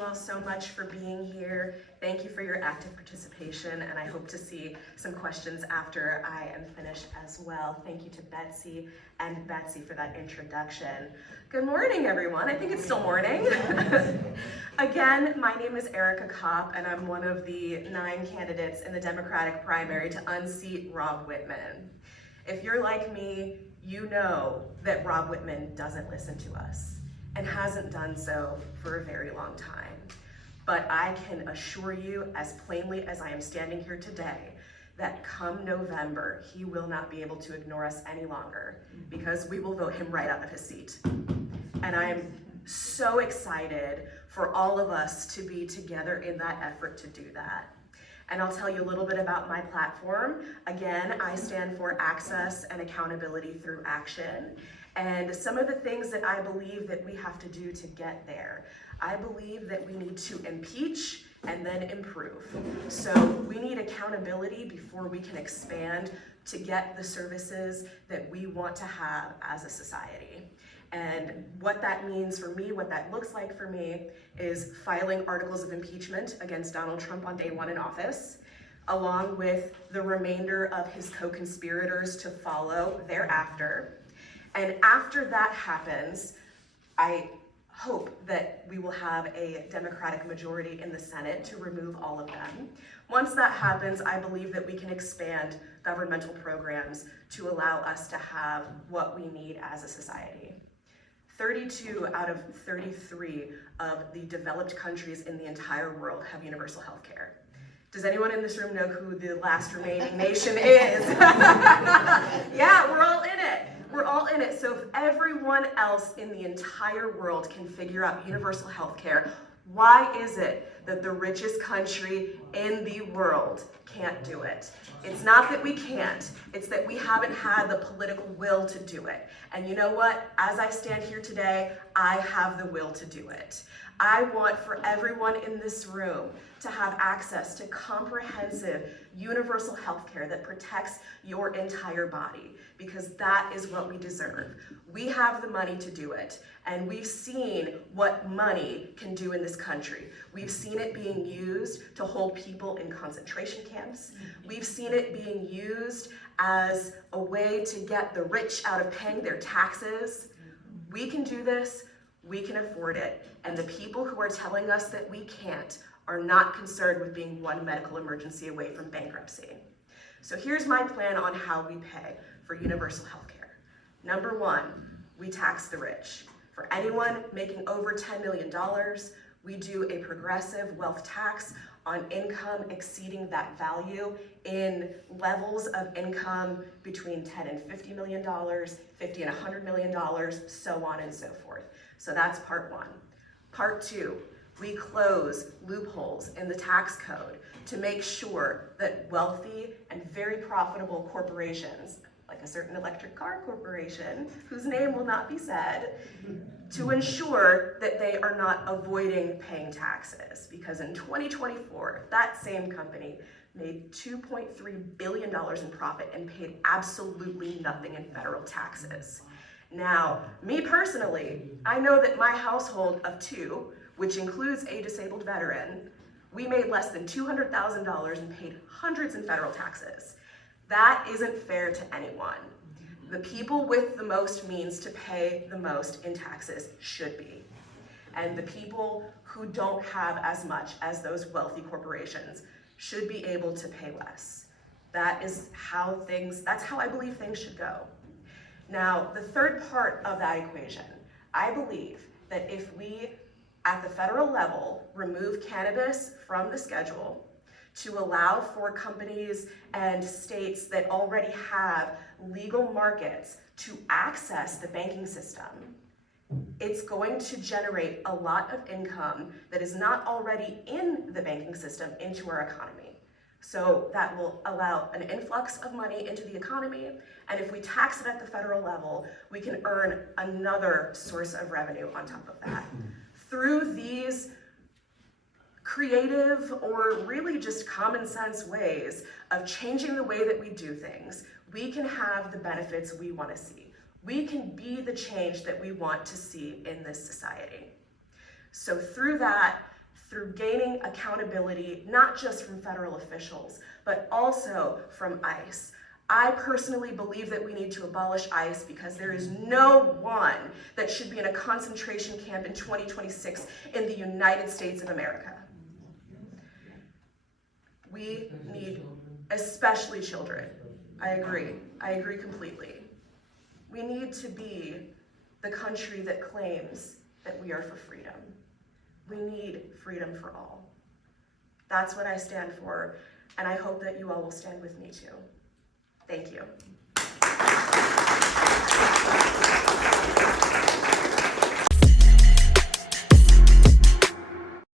you all so much for being here. Thank you for your active participation, and I hope to see some questions after I am finished as well. Thank you to Betsy and Betsy for that introduction. Good morning, everyone. I think it's still morning. Again, my name is Ericka Kopp, and I'm one of the 9 candidates in the Democratic primary to unseat Rob Whitman. If you're like me, you know that Rob Whitman doesn't listen to us and hasn't done so for a very long time. But I can assure you, as plainly as I am standing here today, that come November, he will not be able to ignore us any longer, because we will vote him right out of his seat. And I'm so excited for all of us to be together in that effort to do that. And I'll tell you a little bit about my platform. Again, I stand for access and accountability through action. And some of the things that I believe that we have to do to get there. I believe that we need to impeach and then improve. So we need accountability before we can expand to get the services that we want to have as a society. And what that means for me, what that looks like for me, is filing articles of impeachment against Donald Trump on day 1 in office, along with the remainder of his co-conspirators to follow thereafter. And after that happens, I hope that we will have a Democratic majority in the Senate to remove all of them. Once that happens, I believe that we can expand governmental programs to allow us to have what we need as a society. 32 out of 33 of the developed countries in the entire world have universal health care. Does anyone in this room know who the last remaining nation is? Yeah, we're all in it. We're all in it. So if everyone else in the entire world can figure out universal health care, why is it that the richest country in the world can't do it? It's not that we can't, it's that we haven't had the political will to do it. And you know what? As I stand here today, I have the will to do it. I want for everyone in this room to have access to comprehensive universal health care that protects your entire body, because that is what we deserve. We have the money to do it, and we've seen what money can do in this country. We've seen it being used to hold people in concentration camps. We've seen it being used as a way to get the rich out of paying their taxes. We can do this, we can afford it, and the people who are telling us that we can't are not concerned with being one medical emergency away from bankruptcy. So here's my plan on how we pay for universal health care. Number 1, we tax the rich. For anyone making over $10 million, we do a progressive wealth tax on income exceeding that value in levels of income between $10 and $50 million, $50 and $100 million, so on and so forth. So that's part 1. Part 2, we close loopholes in the tax code to make sure that wealthy and very profitable corporations, like a certain electric car corporation, whose name will not be said, to ensure that they are not avoiding paying taxes. Because in 2024, that same company made $2.3 billion in profit and paid absolutely nothing in federal taxes. Now, me personally, I know that my household of 2, which includes a disabled veteran, we made less than $200,000 and paid hundreds in federal taxes. That isn't fair to anyone. The people with the most means to pay the most in taxes should be. And the people who don't have as much as those wealthy corporations should be able to pay less. That's how I believe things should go. Now, the third part of that equation, I believe that if we, at the federal level, remove cannabis from the schedule to allow for companies and states that already have legal markets to access the banking system, it's going to generate a lot of income that is not already in the banking system into our economy. So that will allow an influx of money into the economy, and if we tax it at the federal level, we can earn another source of revenue on top of that. Through these creative or really just common sense ways of changing the way that we do things, we can have the benefits we want to see. We can be the change that we want to see in this society. So through that, through gaining accountability, not just from federal officials, but also from ICE. I personally believe that we need to abolish ICE because there is no one that should be in a concentration camp in 2026 in the United States of America. We need, especially children. I agree completely. We need to be the country that claims that we are for freedom. We need freedom for all. That's what I stand for, and I hope that you all will stand with me too. Thank you.